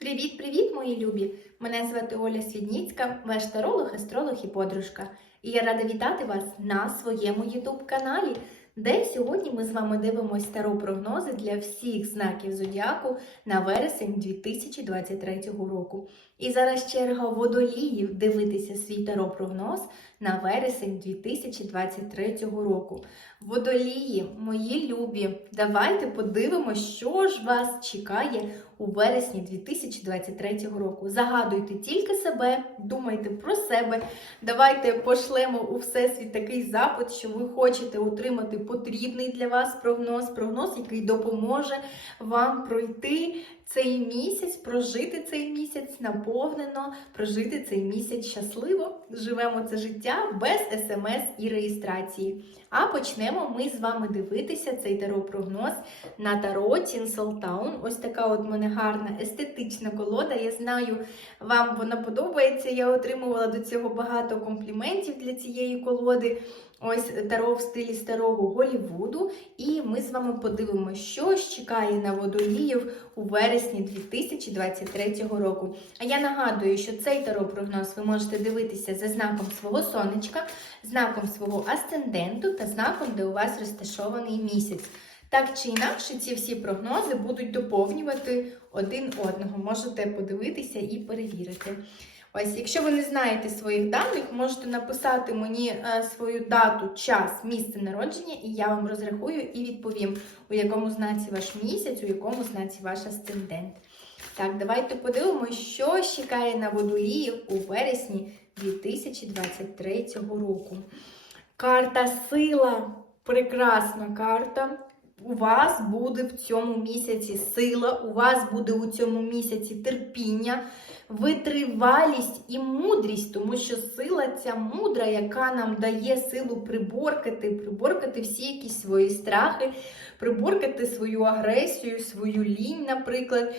Привіт-привіт, мої любі! Мене звати Оля Свідніцька, ваш таролог, астролог і подружка. І я рада вітати вас на своєму YouTube каналі, де сьогодні ми з вами дивимося таро прогнози для всіх знаків зодіаку на вересень 2023 року. І зараз черга водоліїв дивитися свій таро прогноз на вересень 2023 року. Водолії, мої любі, давайте подивимося, що ж вас чекає у вересні 2023 року. Загадуйте тільки себе, думайте про себе. Давайте пошлемо у всесвіт такий запит, що ви хочете отримати потрібний для вас прогноз, прогноз, який допоможе вам пройти цей місяць, прожити цей місяць наповнено, прожити цей місяць щасливо. Живемо це життя без смс і реєстрації. А почнемо ми з вами дивитися цей таро-прогноз на таро Tinseltown. Ось така от мене гарна естетична колода. Я знаю, вам вона подобається. Я отримувала до цього багато компліментів для цієї колоди. Ось таро в стилі старого Голівуду. І ми з вами подивимося, що ж чекає на водоліїв у вересні 2023 року. А я нагадую, що цей таро-прогноз ви можете дивитися за знаком свого сонечка, знаком свого асценденту та знаком, де у вас розташований місяць. Так чи інакше, ці всі прогнози будуть доповнювати один одного. Можете подивитися і перевірити. Ось, якщо ви не знаєте своїх даних, можете написати мені е, свою дату, час, місце народження, і я вам розрахую і відповім, у якому знаці ваш місяць, у якому знаці ваш асцендент. Так, давайте подивимося, що чекає на водоліїв у вересні 2023 року. Карта сила. Прекрасна карта. У вас буде в цьому місяці сила, у вас буде у цьому місяці терпіння, витривалість і мудрість, тому що сила ця мудра, яка нам дає силу приборкати, приборкати всі якісь свої страхи, приборкати свою агресію, свою лінь, наприклад.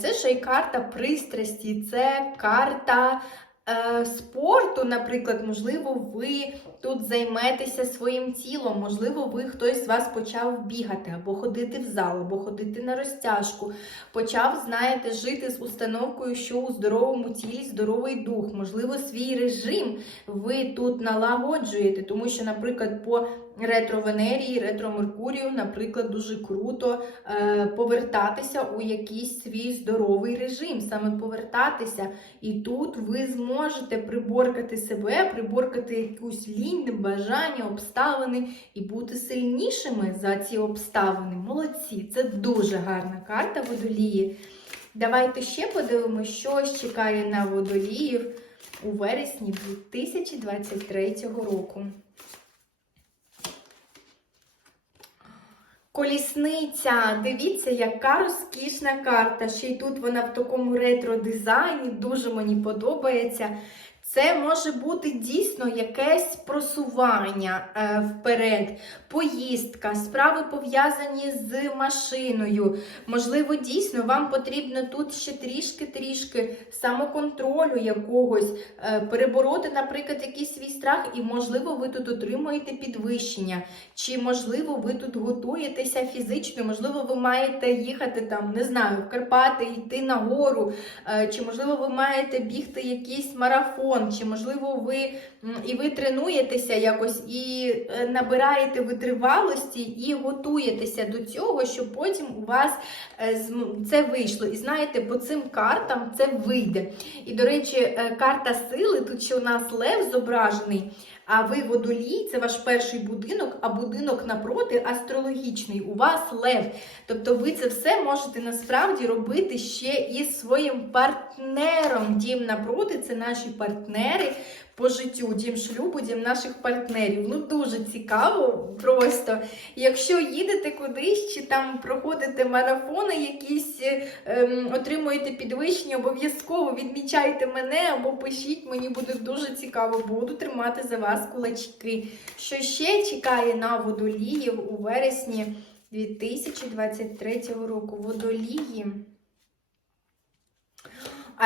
Це ще й карта пристрасті, це карта. Е, Спорту, наприклад, можливо, ви тут займетеся своїм тілом, можливо, ви хтось з вас почав бігати, або ходити в зал, або ходити на розтяжку, почав, знаєте, жити з установкою, що у здоровому тілі здоровий дух, можливо, свій режим ви тут налагоджуєте, тому що, наприклад, по ретро-Венерії, ретро-Меркурію, наприклад, дуже круто е, повертатися у якийсь свій здоровий режим, саме повертатися. І тут ви зможете приборкати себе, приборкати якусь лінь, бажання, обставини і бути сильнішими за ці обставини. Молодці, це дуже гарна карта водолії. Давайте ще подивимося, що чекає на водоліїв у вересні 2023 року. Колісниця, дивіться, яка розкішна карта. Ще й тут вона в такому ретро-дизайні, дуже мені подобається. Це може бути дійсно якесь просування е, вперед, поїздка, справи пов'язані з машиною. Можливо, дійсно вам потрібно тут ще трішки-трішки самоконтролю якогось, е, перебороти, наприклад, якийсь свій страх, і, можливо, ви тут отримуєте підвищення. Чи, можливо, ви тут готуєтеся фізично, можливо, ви маєте їхати там, не знаю, в Карпати, йти на гору, е, чи, можливо, ви маєте бігти якийсь марафон, чи, можливо, ви і ви тренуєтеся якось і е, набираєте витривалості і готуєтеся до цього, щоб потім у вас е, це вийшло. І знаєте, по цим картам це вийде. І, до речі, е, карта сили, тут ще у нас лев зображений. А ви водолій, це ваш перший будинок, а будинок напроти астрологічний. У вас лев. Тобто ви це все можете насправді робити ще із своїм партнером. Дім напроти це наші партнери по життю, дім шлюбу, дім наших партнерів. Ну дуже цікаво просто. Якщо їдете кудись чи там проходите марафони, якісь ем, отримуєте підвищення, обов'язково відмічайте мене або пишіть, мені буде дуже цікаво, буду тримати за вас кулачки. Що ще чекає на водоліїв у вересні 2023 року? Водолії.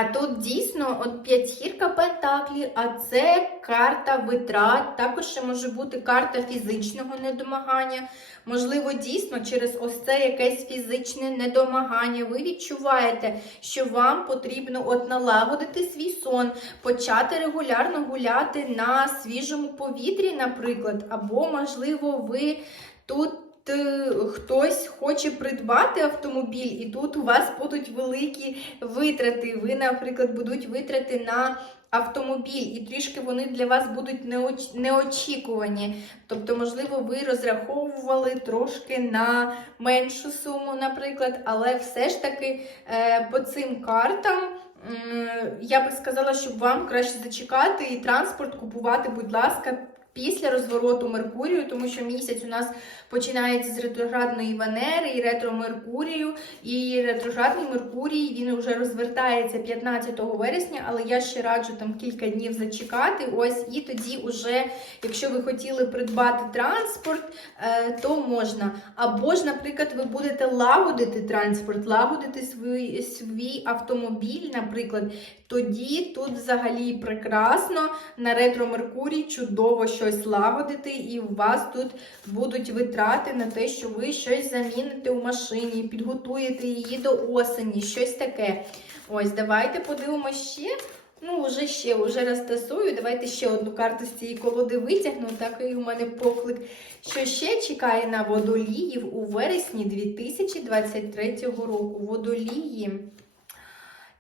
А тут дійсно от п'ятірка пентаклів, а це карта витрат. Також ще може бути карта фізичного недомагання. Можливо, дійсно, через ось це якесь фізичне недомагання. Ви відчуваєте, що вам потрібно от налагодити свій сон, почати регулярно гуляти на свіжому повітрі, наприклад, або, можливо, ви тут. Е, Хтось хоче придбати автомобіль, і тут у вас будуть великі витрати. Ви, наприклад, будуть витрати на автомобіль, і трішки вони для вас будуть неоч... неочікувані. Тобто, можливо, ви розраховували трошки на меншу суму, наприклад, але все ж таки е, по цим картам. Я би сказала, щоб вам краще зачекати і транспорт купувати, будь ласка, після розвороту Меркурію, тому що місяць у нас починається з ретроградної Венери і ретро Меркурію. І ретроградний Меркурій він вже розвертається 15 вересня, але я ще раджу там кілька днів зачекати. Ось і тоді, уже, якщо ви хотіли придбати транспорт, е, то можна. Або ж, наприклад, ви будете лагодити транспорт, лагодити свій, свій автомобіль, наприклад. Тоді тут взагалі прекрасно на ретро Меркурій чудово щось лагодити, і у вас тут будуть витрати на те, що ви щось заміните у машині, підготуєте її до осені, щось таке. Ось, давайте подивимося ще. Ну, вже ще, вже розтасую. Давайте ще одну карту з цієї колоди витягну. Такий у мене поклик. Що ще чекає на водоліїв у вересні 2023 року? Водолії.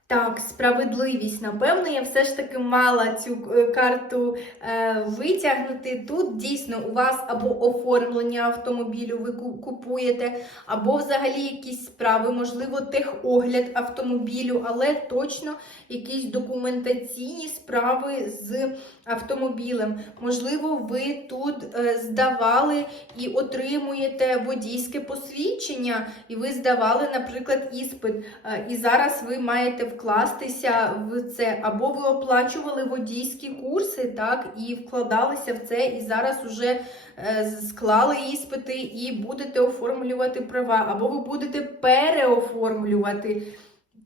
Так, справедливість. Напевно, я все ж таки мала цю е, карту е, витягнути. Тут дійсно у вас або оформлення автомобілю ви купуєте, або взагалі якісь справи, можливо, техогляд автомобілю, але точно якісь документаційні справи з автомобілем. Можливо, ви тут е, здавали і отримуєте водійське посвідчення, і ви здавали, наприклад, іспит. Е, І зараз ви маєте вкластися в це, або ви оплачували водійські курси, так, і вкладалися в це, і зараз уже е, склали іспити і будете оформлювати права, або ви будете переоформлювати.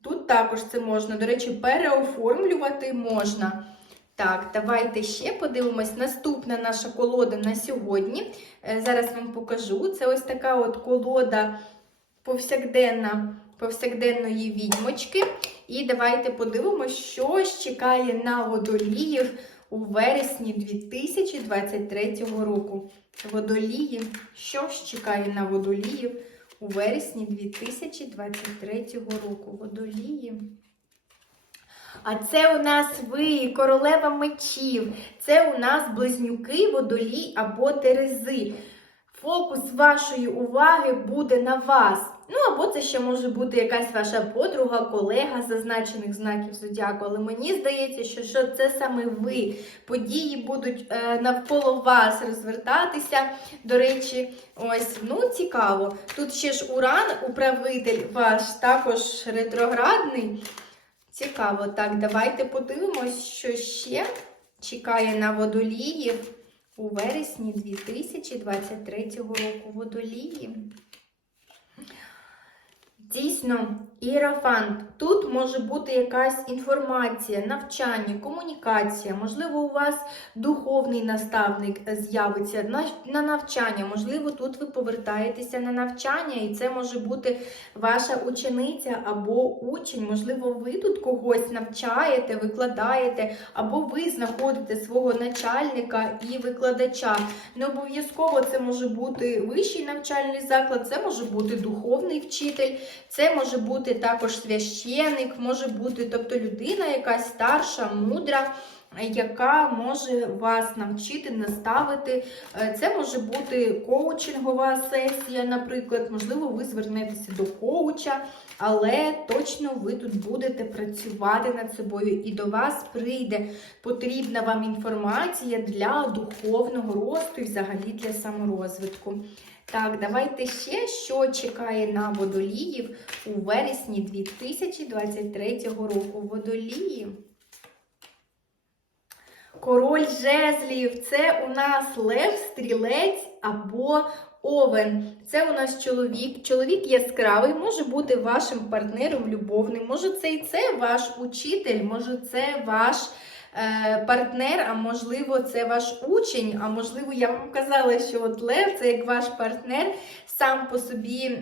Тут також це можна. До речі, переоформлювати можна. Так, давайте ще подивимось. Наступна наша колода на сьогодні. Е, Зараз вам покажу. Це ось така от колода повсякденна, повсякденної відьмочки. І давайте подивимось, що чекає на водоліїв у вересні 2023 року. Водолії, що ж чекає на водоліїв у вересні 2023 року? Водолії. А це у нас ви, королева мечів. Це у нас близнюки, водолій або терези. Фокус вашої уваги буде на вас. Ну, або це ще може бути якась ваша подруга, колега зазначених знаків зодіаку. Але мені здається, що, що це саме ви. Події будуть е, навколо вас розвертатися. До речі, ось, ну цікаво. Тут ще ж Уран, управитель ваш, також ретроградний. Цікаво. Так, давайте подивимось, що ще чекає на водоліїв у вересні 2023 року. Водолії. Дійсно, іерофант. Тут може бути якась інформація, навчання, комунікація. Можливо, у вас духовний наставник з'явиться на навчання. Можливо, тут ви повертаєтеся на навчання, і це може бути ваша учениця або учень. Можливо, ви тут когось навчаєте, викладаєте, або ви знаходите свого начальника і викладача. Не обов'язково це може бути вищий навчальний заклад, це може бути духовний вчитель. Це може бути також священик, може бути, тобто людина якась старша, мудра, яка може вас навчити, наставити. Е, Це може бути коучингова сесія, наприклад. Можливо, ви звернетеся до коуча, але точно ви тут будете працювати над собою, і до вас прийде потрібна вам інформація для духовного росту і взагалі для саморозвитку. Так, давайте ще, що чекає на водоліїв у вересні 2023 року. Водолії. Король жезлів це у нас лев, стрілець або овен. Це у нас чоловік. Чоловік яскравий, може бути вашим партнером любовним. Може, це і це ваш учитель, може, це ваш партнер, а можливо, це ваш учень. А можливо, я вам казала, що от Лев це як ваш партнер. Сам по собі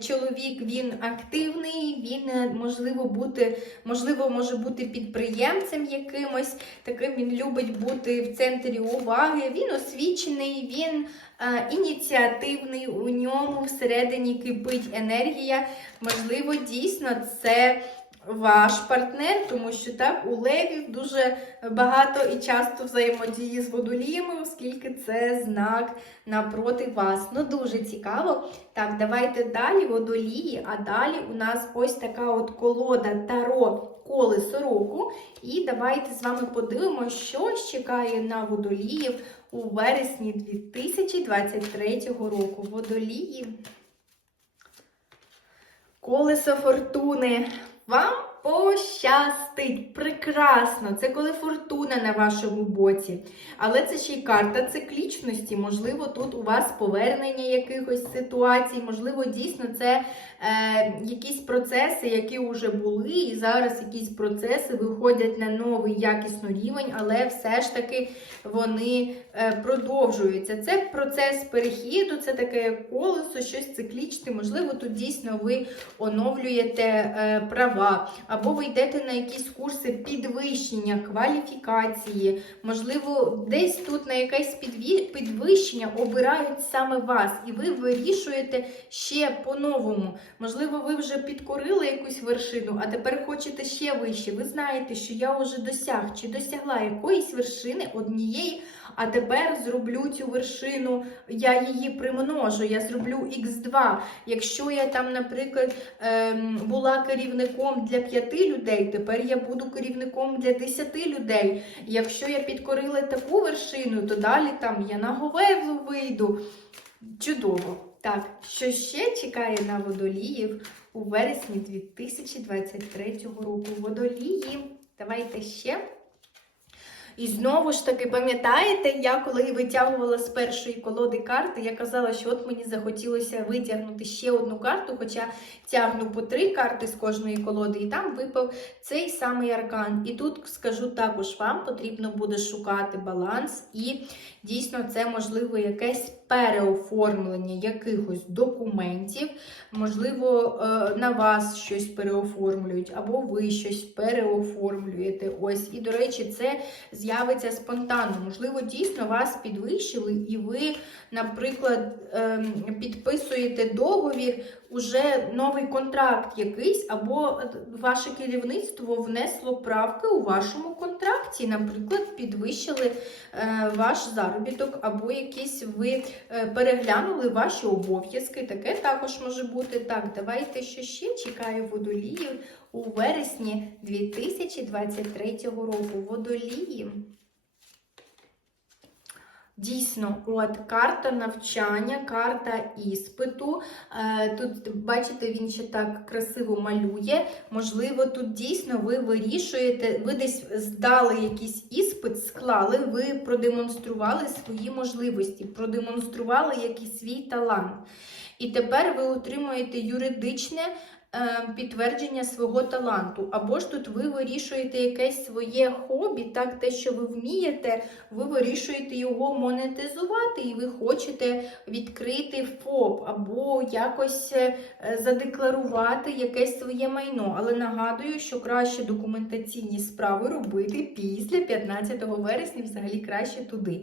чоловік він активний, він е, можливо бути, можливо, може бути підприємцем якимось. Таким він любить бути в центрі уваги. Він освічений, він е, ініціативний. У ньому всередині кипить енергія. Можливо, дійсно це. Ваш партнер, тому що так у левів дуже багато і часто взаємодії з водоліями, оскільки це знак напроти вас. Ну дуже цікаво. Так, давайте далі водолії. А далі у нас ось така от колода Таро колесо року. І давайте з вами подивимося, що чекає на водоліїв у вересні 2023 року. Водолії. Колесо фортуни. Вам пощастить! Прекрасно! Це коли фортуна на вашому боці. Але це ще й карта циклічності. Можливо, тут у вас повернення якихось ситуацій, можливо, дійсно це е, якісь процеси, які вже були, і зараз якісь процеси виходять на новий якісно рівень, але все ж таки вони е, продовжуються. Це процес перехіду, це таке колесо, щось циклічне. Можливо, тут дійсно ви оновлюєте е, права, або ви йдете на якісь курси підвищення, кваліфікації. Можливо, десь тут на якесь підвищення обирають саме вас, і ви вирішуєте ще по-новому. Можливо, ви вже підкорили якусь вершину, а тепер хочете ще вище. Ви знаєте, що я вже досяг чи досягла якоїсь вершини однієї. А тепер зроблю цю вершину, я її примножу, я зроблю Х2. Якщо я там, наприклад, ем, була керівником для п'яти людей, тепер я буду керівником для десяти людей. Якщо я підкорила таку вершину, то далі там я на говерлу вийду. Чудово! Так, що ще чекає на водоліїв у вересні 2023 року? Водолії, давайте ще. І знову ж таки, пам'ятаєте, я коли витягувала з першої колоди карти, я казала, що от мені захотілося витягнути ще одну карту, хоча тягну по три карти з кожної колоди, і там випав цей самий аркан. І тут скажу також, вам потрібно буде шукати баланс, і дійсно це можливо якесь переоформлення якихось документів. Можливо, е, на вас щось переоформлюють, або ви щось переоформлюєте. Ось, і, до речі, це з'явиться спонтанно. Можливо, дійсно вас підвищили, і ви, наприклад, ем, підписуєте договір, уже новий контракт якийсь, або ваше керівництво внесло правки у вашому контракті. Наприклад, підвищили е, ваш заробіток, або якісь ви е, переглянули ваші обов'язки. Таке також може бути. Так, давайте що ще чекає водоліїв у вересні 2023 року. Водолії. Дійсно, от карта навчання, карта іспиту. Е, Тут, бачите, він ще так красиво малює. Можливо, тут дійсно ви вирішуєте, ви десь здали якийсь іспит, склали, ви продемонстрували свої можливості, продемонстрували якийсь свій талант. І тепер ви отримуєте юридичне підтвердження свого таланту. Або ж тут ви вирішуєте якесь своє хобі, так, те, що ви вмієте, ви вирішуєте його монетизувати, і ви хочете відкрити ФОП, або якось е, задекларувати якесь своє майно. Але нагадую, що краще документаційні справи робити після 15 вересня, взагалі краще туди.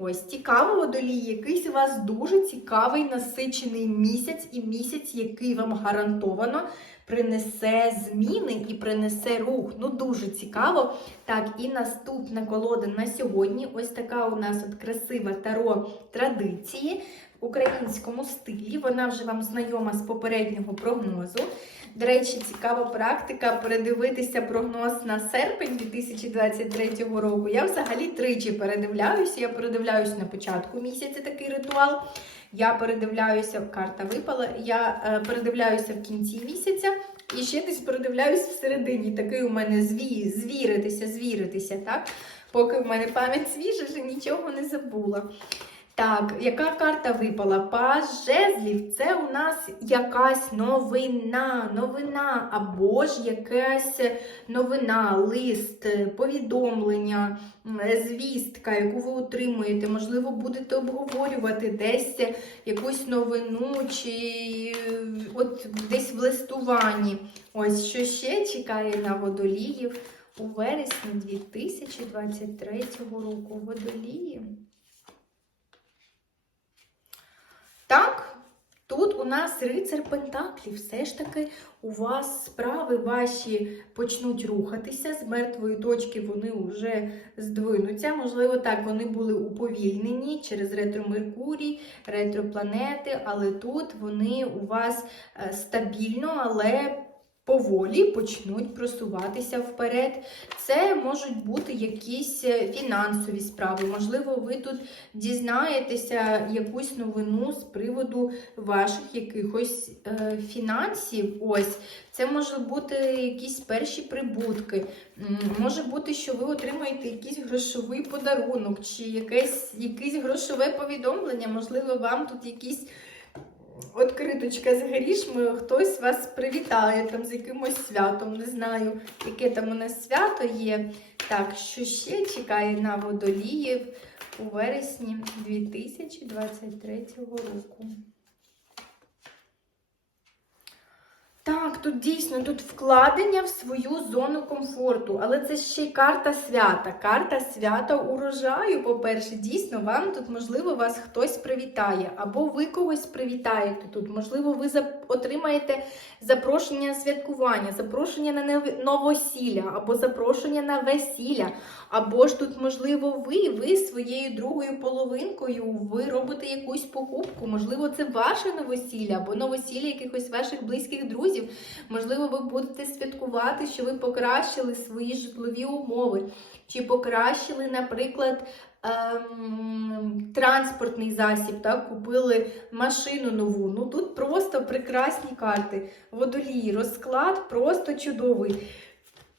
Ось цікаво, водолій, якийсь у вас дуже цікавий насичений місяць, і місяць, який вам гарантовано принесе зміни і принесе рух. Ну, дуже цікаво. Так, і наступна колода на сьогодні. Ось така у нас от красива таро традиції в українському стилі. Вона вже вам знайома з попереднього прогнозу. До речі, цікава практика передивитися прогноз на серпень 2023 року. Я взагалі тричі передивляюся. Я передивляюся на початку місяця такий ритуал. Я передивляюся, карта випала. Я е, передивляюся в кінці місяця і ще десь передивляюся всередині. Такий у мене зві, звіритися, звіритися, так? Поки в мене пам'ять свіжа, ще нічого не забула. Так, яка карта випала? Паж жезлів це у нас якась новина, новина, або ж якась новина, лист, повідомлення, звістка, яку ви отримуєте. Можливо, будете обговорювати десь якусь новину чи е, от десь в листуванні. Ось що ще чекає на водоліїв у вересні 2023 року. Водолії. Так, тут у нас рицар Пентаклів. Все ж таки у вас справи ваші почнуть рухатися. З мертвої точки вони вже здвинуться. Можливо, так, вони були уповільнені через ретро Меркурій, ретропланети, але тут вони у вас е, стабільно, але поволі почнуть просуватися вперед. Це можуть бути якісь е, фінансові справи. Можливо, ви тут дізнаєтеся якусь новину з приводу ваших якихось е, фінансів. Ось це може бути якісь перші прибутки. Може бути, що ви отримаєте якийсь грошовий подарунок, чи якесь, якесь грошове повідомлення. Можливо, вам тут якісь. Откриточка з грішмою, хтось вас привітає там з якимось святом. Не знаю, яке там у нас свято є. Так, що ще чекає на водоліїв у вересні 2023 року. Так, тут дійсно тут вкладення в свою зону комфорту, але це ще й карта свята. Карта свята урожаю, по-перше, дійсно, вам тут, можливо, вас хтось привітає, або ви когось привітаєте тут. Можливо, ви отримаєте запрошення на святкування, запрошення на новосілля, або запрошення на весілля. Або ж тут, можливо, ви, ви своєю другою половинкою, ви робите якусь покупку. Можливо, це ваше новосілля або новосілля якихось ваших близьких друзів. Можливо, ви будете святкувати, що ви покращили свої житлові умови, чи покращили, наприклад, ем, транспортний засіб, так, купили машину нову. Ну тут просто прекрасні карти. Водолій, розклад просто чудовий.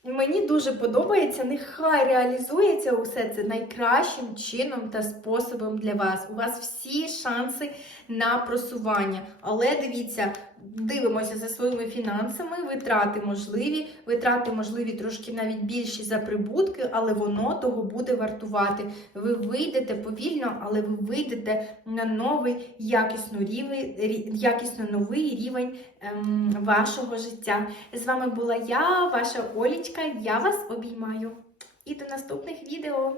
Мені дуже подобається, нехай реалізується усе це найкращим чином та способом для вас. У вас всі шанси на просування. Але дивіться, дивимося за своїми фінансами, витрати можливі, витрати можливі трошки навіть більші за прибутки, але воно того буде вартувати. Ви вийдете повільно, але ви вийдете на новий якісно рівень, якісно новий рівень ем, вашого життя. З вами була я, ваша Олічка. Я вас обіймаю. І до наступних відео.